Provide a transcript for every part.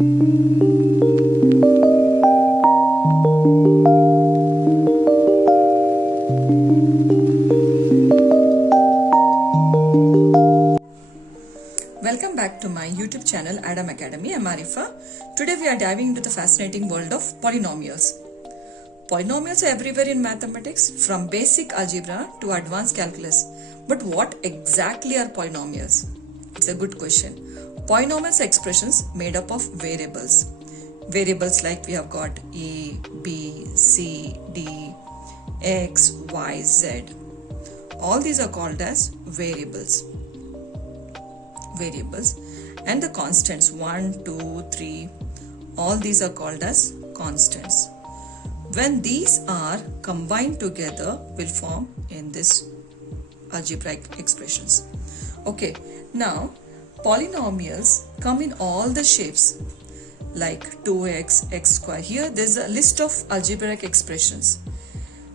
Welcome back to my YouTube channel Adam Academy. I'm Arifa. Today we are diving into the fascinating world of polynomials. Polynomials are everywhere in mathematics, from basic algebra to advanced calculus. But what exactly are polynomials? It's a good question. Polynomials are expressions made up of variables. Variables like we have got A, B, C, D, X, Y, Z. All these are called as variables. And the constants 1, 2, 3, all these are called as constants. When these are combined together will form in this algebraic expressions. Okay, now polynomials come in all the shapes like 2x, x square. Here there's a list of algebraic expressions.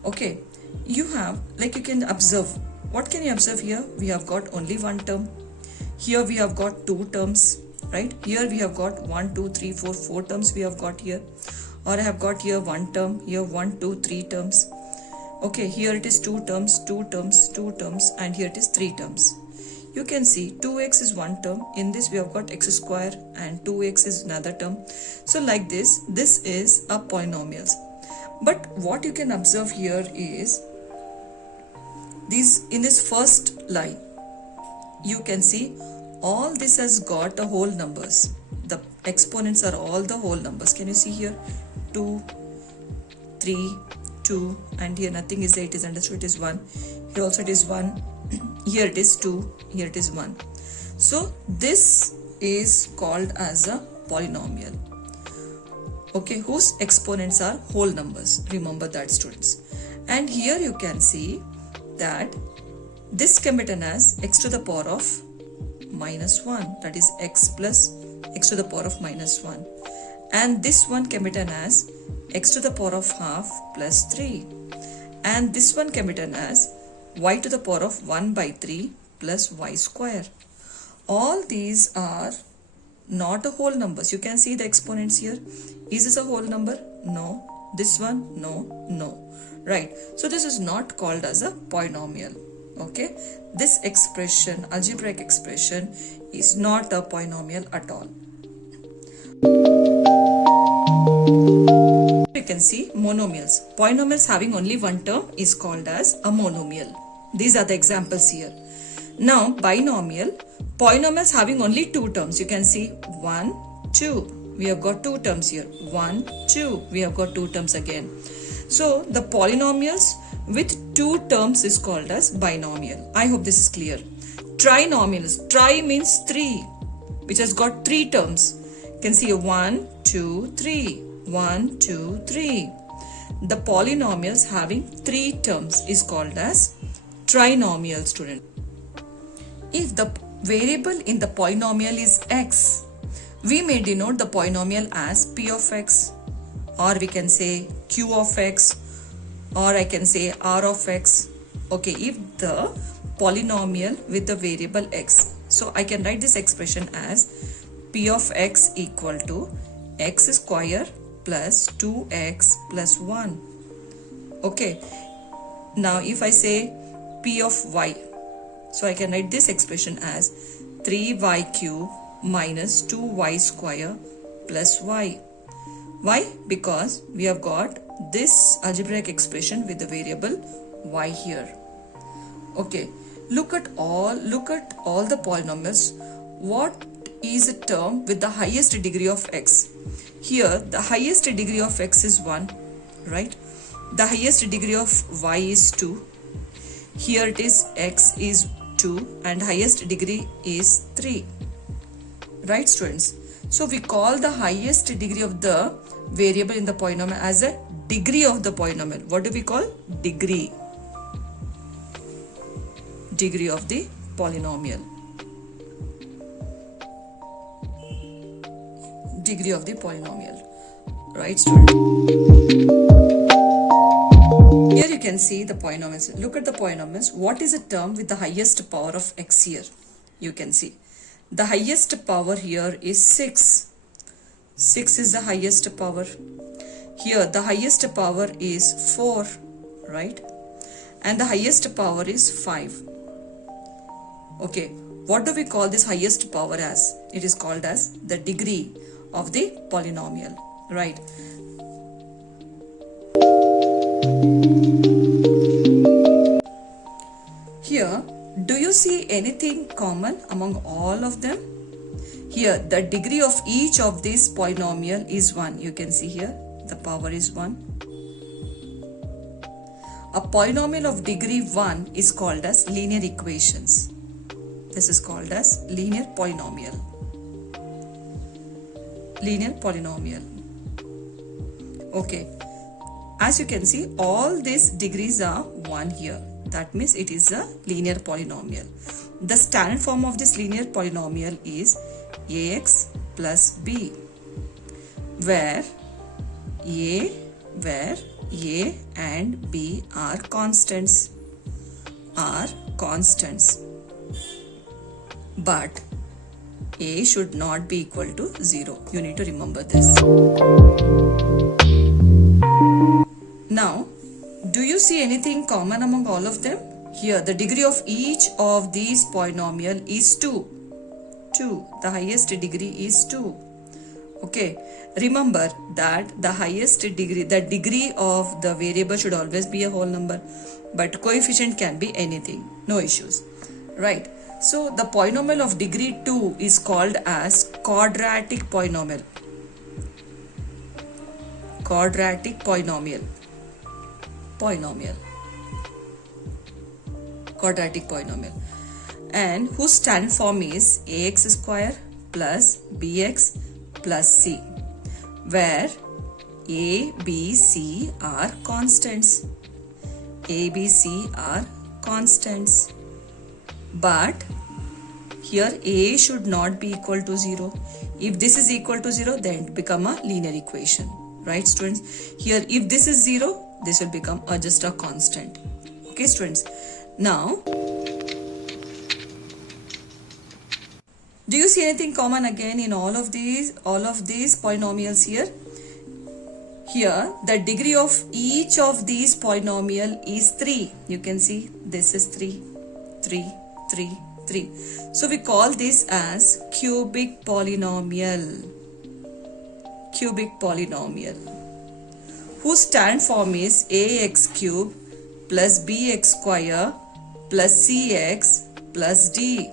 Okay, you can observe. What can you observe here? We have got only one term. Here we have got two terms, right? Here we have got 1, 2, 3, 4, 4 terms we have got here. Or I have got here one term, here 1, 2, 3 terms. Okay, here it is 2 terms, 2 terms, 2 terms, and here it is 3 terms. You can see 2x is one term. In this we have got x square and 2x is another term. So like this is a polynomials. But what you can observe here is in this first line, you can see all this has got the whole numbers. The exponents are all the whole numbers. Can you see here? 2, 3, 2, and here nothing is there. It is understood. It is 1. Here also it is 1. Here it is 2. Here it is 1. So this is called as a polynomial. Okay, whose exponents are whole numbers. Remember that, students. And here you can see that this can be written as x to the power of minus 1, that is x plus x to the power of minus 1. And this one can be written as x to the power of half plus 3. And this one can be written as y to the power of 1 by 3 plus y square. All these are not the whole numbers. You can see the exponents here. Is this a whole number? No. This one? No. No. Right. So this is not called as a polynomial. Okay, this expression, algebraic expression, is not a polynomial at all. You can see monomials. Polynomials having only one term is called as a monomial. These are the examples here. Now binomial, polynomials having only two terms. You can see 1, 2. We have got two terms here. 1, 2. We have got two terms again. So the polynomials with two terms is called as binomial. I hope this is clear. Trinomials. Tri means 3, which has got 3 terms. You can see 1, 2, 3. 1, 2, 3. The polynomials having 3 terms is called as trinomial, student. If the variable in the polynomial is x, we may denote the polynomial as p of x, or we can say q of x, or I can say r of x. Okay, if the polynomial with the variable x. So I can write this expression as p of x equal to x square plus 2x plus 1. Okay, now if I say p of y, so I can write this expression as 3y cube minus 2y square plus y. Why? Because we have got this algebraic expression with the variable y here. Okay, look at all the polynomials. What is a term with the highest degree of x? Here the highest degree of x is 1, right? The highest degree of y is 2. Here it is x is 2 and highest degree is 3. Right, students? So we call the highest degree of the variable in the polynomial as a degree of the polynomial. What do we call? Degree. Degree of the polynomial. Degree of the polynomial. Right, student? Here you can see the polynomials. Look at the polynomials. What is a term with the highest power of x here? You can see. The highest power here is 6. 6 is the highest power. Here the highest power is 4, right? And the highest power is 5. Okay, what do we call this highest power as? It is called as the degree of the polynomial, right? Here, do you see anything common among all of them? Here, the degree of each of these polynomial is 1. You can see here, the power is 1. A polynomial of degree 1 is called as linear equations. This is called as linear polynomial. Linear polynomial. Okay. As you can see, all these degrees are 1 here. That means it is a linear polynomial. The standard form of this linear polynomial is ax plus b, where a and b are constants. But a should not be equal to 0. You need to remember this. Now, do you see anything common among all of them? Here, the degree of each of these polynomial is 2. The highest degree is 2. Okay, remember that the degree of the variable should always be a whole number, but coefficient can be anything, no issues, right? So the polynomial of degree 2 is called as quadratic polynomial. Quadratic polynomial. Quadratic polynomial. And whose standard form is ax square plus bx plus c, where a, b, c are constants. A, B, C are constants. But here a should not be equal to 0. If this is equal to 0, then it become a linear equation. Right, students? Here, if this is 0, this will become just a constant. Okay, students? Now, do you see anything common again in all of these polynomials here? Here, the degree of each of these polynomial is 3. You can see this is 3. So we call this as cubic polynomial. Whose standard form is ax cube plus bx square plus cx plus d,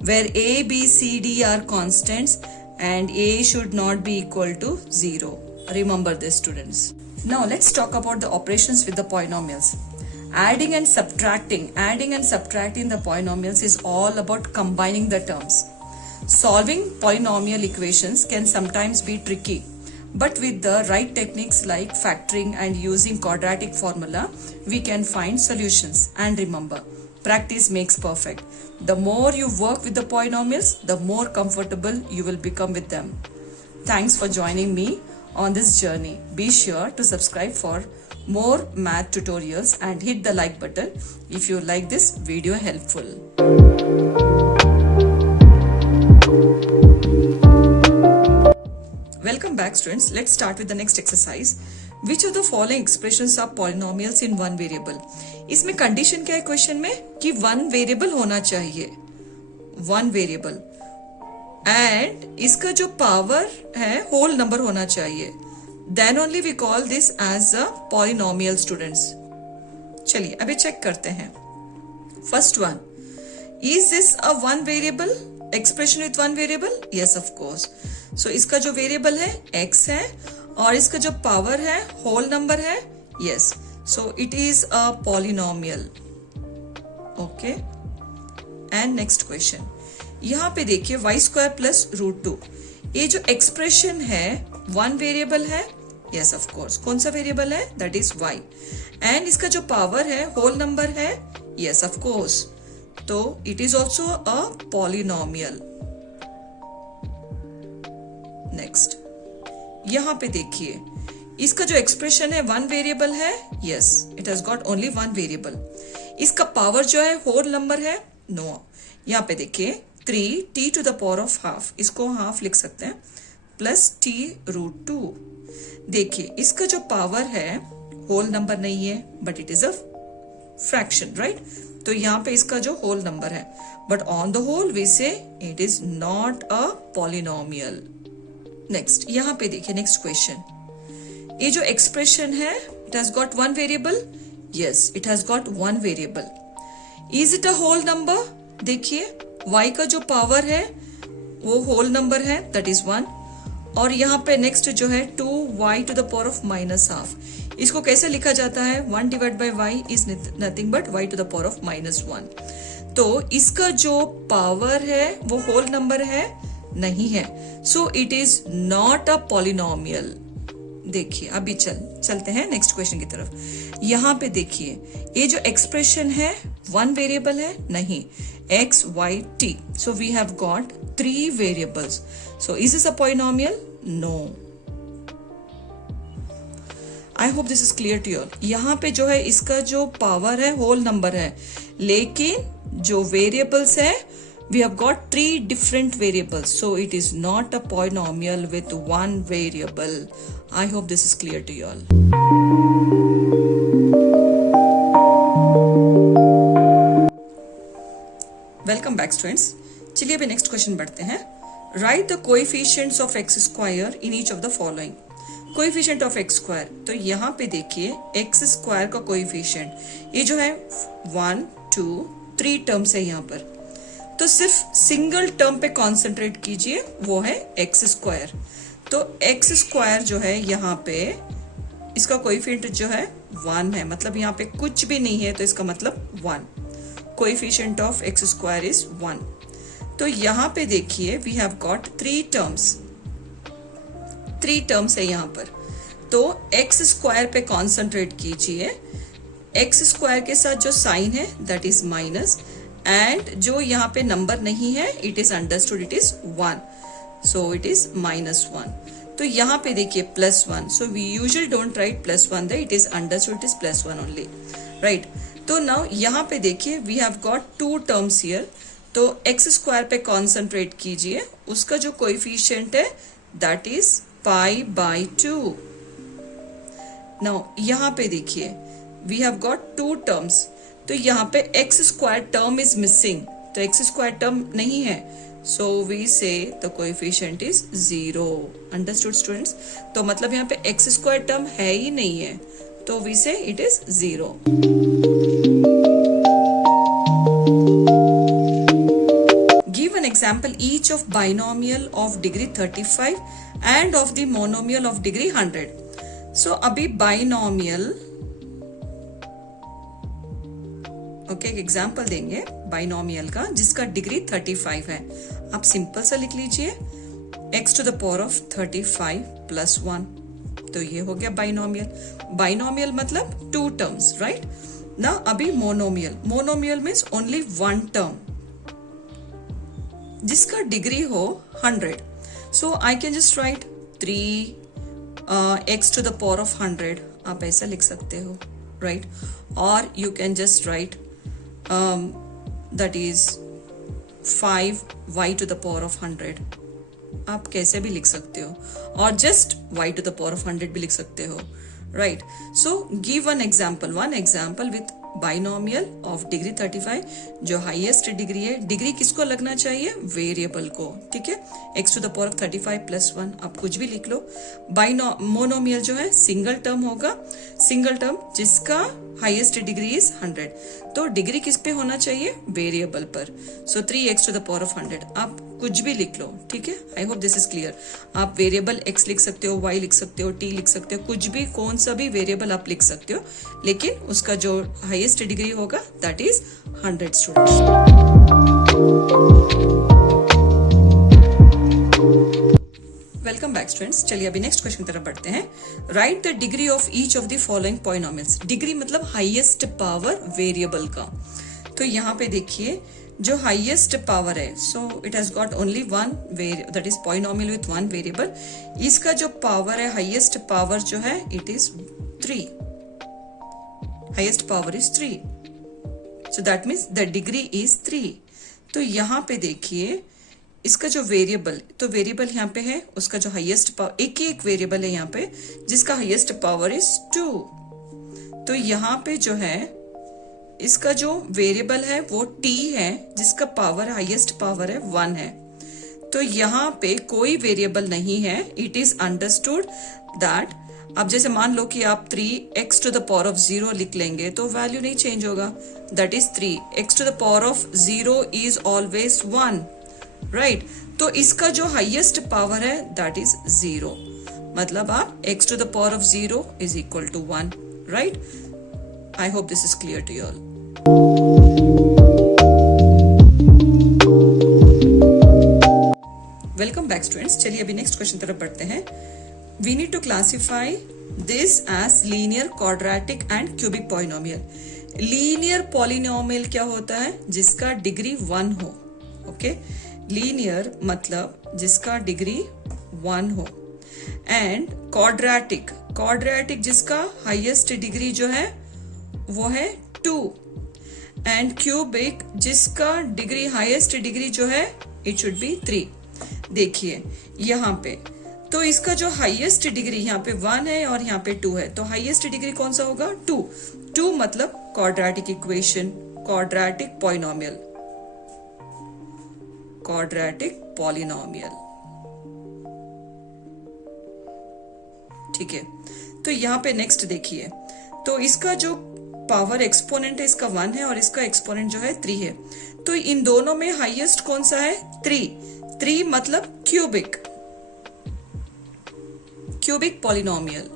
where a, b, c, d are constants and a should not be equal to 0. Remember this, students. Now let's talk about the operations with the polynomials. Adding and subtracting the polynomials is all about combining the terms. Solving polynomial equations can sometimes be tricky, but with the right techniques like factoring and using quadratic formula, we can find solutions. And remember, practice makes perfect. The more you work with the polynomials, the more comfortable you will become with them. Thanks for joining me on this journey. Be sure to subscribe for more math tutorials and hit the like button if you like this video helpful. Welcome back, students. Let's start with the next exercise. Which of the following expressions are polynomials in one variable? इसमें condition क्या है question में कि one variable होना चाहिए, one variable, and इसका जो power है होल नंबर होना चाहिए. Then only we call this as a polynomial, students. चलिए अभी चेक करते हैं. First one, is this a one variable expression with one variable? Yes, of course. So इसका जो वेरिएबल है x है और इसका जो पावर है होल नंबर है. Yes, so it is a polynomial. Okay. And next question. यहाँ पे देखिए y square plus root 2. ये जो एक्सप्रेशन है वन वेरिएबल है. Yes of course. कौन सा वेरिएबल है? That is y. एंड इसका जो पावर है होल नंबर है. Yes of course. तो it is also a polynomial. Next, यहां पे देखिए इसका जो एक्सप्रेशन है वन वेरिएबल है. Yes, it has got only one variable. इसका पावर जो है होल नंबर है. नो. यहाँ पे देखिए 3t to the power of half, इसको हाफ लिख सकते हैं. Plus t root 2। देखिए इसका जो पावर है होल नंबर नहीं है, but it is a fraction, right? तो यहाँ पे इसका जो होल नंबर है, but on the whole we say it is not a polynomial. Next यहाँ पे देखिए नेक्स्ट क्वेश्चन। ये जो एक्सप्रेशन है it has got one variable, yes it has got one variable. Is it a whole number? देखिए y का जो power है वो होल नंबर है, दैट इज 1। और यहाँ पे नेक्स्ट जो है 2y to the power of minus half, इसको कैसे लिखा जाता है? 1 divide by y is nothing but y to the power of -1। तो इसका जो पावर है वो होल नंबर है नहीं है, सो it is not a polynomial. देखिए अभी चलते हैं नेक्स्ट क्वेश्चन की तरफ। यहाँ पे देखिए ये जो एक्सप्रेशन है वन वेरिएबल है नहीं, x y t, so we have got 3 variables. So is this a polynomial? No. I hope this is clear to you all. यहाँ पे जो है इसका जो पावर है होल नंबर है, लेकिन जो वेरिएबल्स है we have got 3 different variables, so it is not a polynomial with one variable. I hope this is clear to you all. Welcome back students. चलिए अभी नेक्स्ट क्वेश्चन बढ़ते हैं। Right the coefficients of x square in each of the following. Coefficient of x square, तो यहाँ पे देखिए x square का coefficient ये जो है 1 2 3 टर्म्स है यहाँ पर, तो सिर्फ सिंगल टर्म पे कॉन्सेंट्रेट कीजिए, वो है एक्स स्क्वायर। तो एक्स स्क्वायर जो है यहाँ पे इसका कोएफिशिएंट जो है 1 है, मतलब यहाँ पे कुछ भी नहीं है, तो इसका मतलब 1। Coefficient of x square is 1। तो यहाँ पे देखिए वी हैव गॉट 3 टर्म्स है यहाँ पर, तो एक्स स्क्वायर पे कॉन्सेंट्रेट कीजिए। एक्स स्क्वायर के साथ जो साइन है दैट इज माइनस, एंड जो यहाँ पे नंबर नहीं है it is understood, it is 1, so it is -1। तो यहाँ पे देखिए +1, so we usually don't write +1 it is understood, it is +1 only, right? तो नाउ यहाँ पे देखिए we have got 2 terms here, तो एक्स स्क्वायर पे कॉन्सेंट्रेट कीजिए, उसका जो कोएफिशिएंट है दैट इज π/2। नाउ यहाँ पे देखिए वी हैव गॉट 2 टर्म्स, तो यहाँ पे x square term is missing, तो एक्स स्क्वायर टर्म नहीं है, सो वी से the coefficient is 0। Understood students? तो मतलब यहाँ पे एक्स स्क्वायर टर्म है ही नहीं है, तो we say it is 0। Give an example each of binomial of degree 35 and of the monomial of degree 100. So अभी binomial, ओके एक एग्जाम्पल देंगे बाइनोमियल का जिसका डिग्री 35 है। आप सिंपल सा लिख लीजिए x to the power of 35 + 1, तो ये हो गया बाइनोमियल। बाइनोमियल मतलब 2 टर्म्स, राइट ना? अभी monomial, monomial means only 1 term जिसका डिग्री हो 100। So I can just write 3 x to the power of 100, आप ऐसा लिख सकते हो, राइट? और you can just write that is 5 y to the power of 100, आप कैसे भी लिख सकते हो, और just y to the power of 100 भी लिख सकते हो, right? So give one example with binomial of degree 35, जो हाईएस्ट डिग्री है। डिग्री किसको लगना चाहिए? वेरिएबल को, ठीक है? x to the power of 35 + 1, आप कुछ भी लिख लो। मोनोमियल जो है सिंगल टर्म होगा, सिंगल टर्म जिसका हाईएस्ट डिग्री इज 100, तो डिग्री किस पे होना चाहिए? वेरिएबल पर। So 3x to the power of 100, आप कुछ भी लिख लो, ठीक है? I hope this is clear. आप वेरिएबल x लिख सकते हो, y लिख सकते हो, t लिख सकते हो, कुछ भी, कौन सा भी वेरिएबल आप लिख सकते हो, लेकिन उसका जो हाईएस्ट डिग्री होगा that is 100 students. Welcome back students. चलिए अभी नेक्स्ट क्वेश्चन की तरफ बढ़ते हैं। Right the degree of each of the following polynomials. Degree मतलब हाईएस्ट पावर वेरिएबल का। तो यहाँ पे देखिए जो हाईएस्ट पावर है, so it has got only one that is polynomial with one variable. इसका जो पावर है, हाईएस्ट पावर जो है it is 3, highest power is 3, so that means the degree is 3। तो यहाँ पे देखिए इसका जो वेरिएबल, तो वेरिएबल यहाँ पे है, उसका जो हाईएस्ट पावर, एक ही एक वेरिएबल है यहाँ पे जिसका हाईएस्ट पावर इज 2। तो यहाँ पे जो है इसका जो वेरिएबल है वो t है जिसका पावर, हाईएस्ट पावर है 1 है। तो यहाँ पे कोई वेरिएबल नहीं है। इट इज अंडरस्टूड दैट, अब जैसे मान लो कि आप 3x to the power of 0 लिख लेंगे तो वैल्यू नहीं चेंज होगा, that is 3x to the power of 0 is always 1, right. तो इसका जो हाईएस्ट पावर है दैट इज 0, मतलब आप x to the power of 0 is equal to 1, right. I hope this is clear to you all. Welcome back students. चलिए अभी next question तरफ बढ़ते हैं। We need to classify this as linear, quadratic and cubic polynomial. Linear polynomial क्या होता है? जिसका degree 1 हो, ओके। लीनियर मतलब जिसका डिग्री 1 हो। एंड क्वाड्रेटिक, क्वाड्रेटिक जिसका हाईएस्ट डिग्री जो है वो है 2। एंड क्यूबिक जिसका डिग्री, हाईएस्ट डिग्री जो है इट शुड बी 3। देखिए यहाँ पे तो इसका जो हाईएस्ट डिग्री यहाँ पे 1 है और यहाँ पे 2 है, तो हाईएस्ट डिग्री कौन सा होगा? 2 मतलब quadratic equation, quadratic polynomial, quadratic polynomial, ठीक है। तो यहाँ पे नेक्स्ट देखिए, तो इसका जो पावर एक्सपोनेंट है इसका 1 है और इसका एक्सपोनेंट जो है 3 है। तो इन दोनों में हाईएस्ट कौन सा है? 3 मतलब क्यूबिक, क्यूबिक पॉलिनोमियल।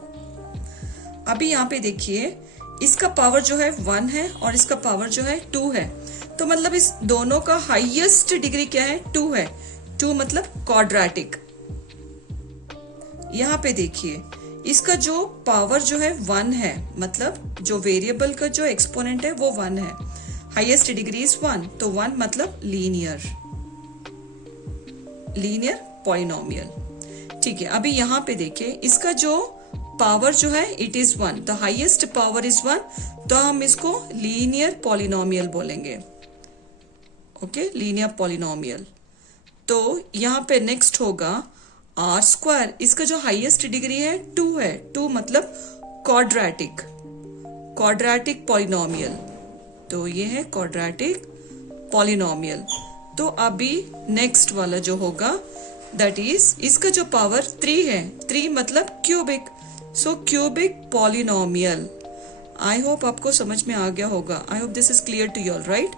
अभी यहाँ पे देखिए इसका पावर जो है 1 है और इसका पावर जो है 2 है, तो मतलब इस दोनों का हाईएस्ट डिग्री क्या है? 2 है। 2 मतलब क्वाड्रेटिक। यहाँ पे देखिए इसका जो पावर जो है 1 है, मतलब जो वेरिएबल का जो एक्सपोनेंट है वो 1 है, हाईएस्ट डिग्री इज 1, तो 1 मतलब लीनियर, लीनियर पॉलिनोमियल, ठीक है। अभी यहाँ पे देखिए इसका जो पावर जो है it is 1, the highest power is 1, तो हम इसको लीनियर पॉलिनोमियल बोलेंगे, ओके, लीनियर पॉलिनोमियल। तो यहाँ पे नेक्स्ट होगा आर स्क्वायर, इसका जो हाईएस्ट डिग्री है 2 है, 2 मतलब क्वाड्रेटिक, क्वाड्रेटिक पॉलिनोमियल, तो ये है क्वाड्रेटिक पॉलिनोमियल। तो अभी नेक्स्ट वाला जो होगा दैट इज, इसका जो पावर 3 है, 3 मतलब cubic, so cubic polynomial. I hope आपको समझ में आ गया होगा। I hope this is clear to you all, right.